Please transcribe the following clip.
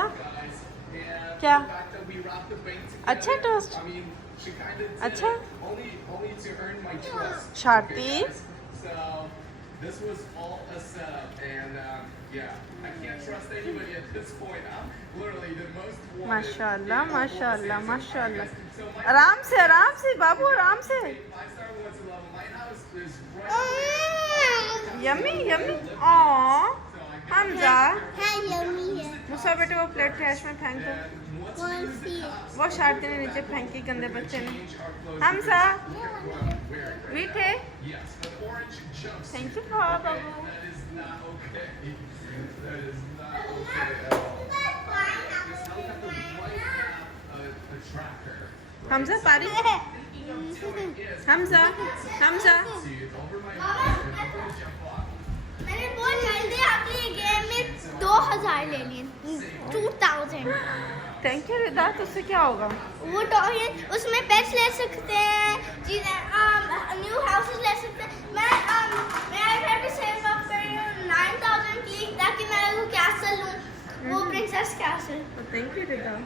सा क्या अच्छा टोस्ट अच्छा शार्टी माशाल्लाह माशाल्लाह माशाल्लाह आराम से बाबू आराम से यम्मी यम्मी ओ हमजा मुसा बेटे वो प्लेट ट्रैश में फेंक दो वो शार्टी ने नीचे फेंकी गंदे बच्चे ने हमजा मीठे थैंक यू बाबू हमजा पारी हमजा हमजा मैंने बहुत जल्दी अपनी गेम में 2000 ले लिए 2000 थैंक यू रिदा तुझसे क्या होगा वो टॉय उसमें पेट्स ले सकते हैं चीजें न्यू हाउसेस ले सकते हैं मैं घर पे सेव अप कर रही हूँ 9000 क्लिक ताकि मैं वो कैसल लूँ वो princess castle thank you Rida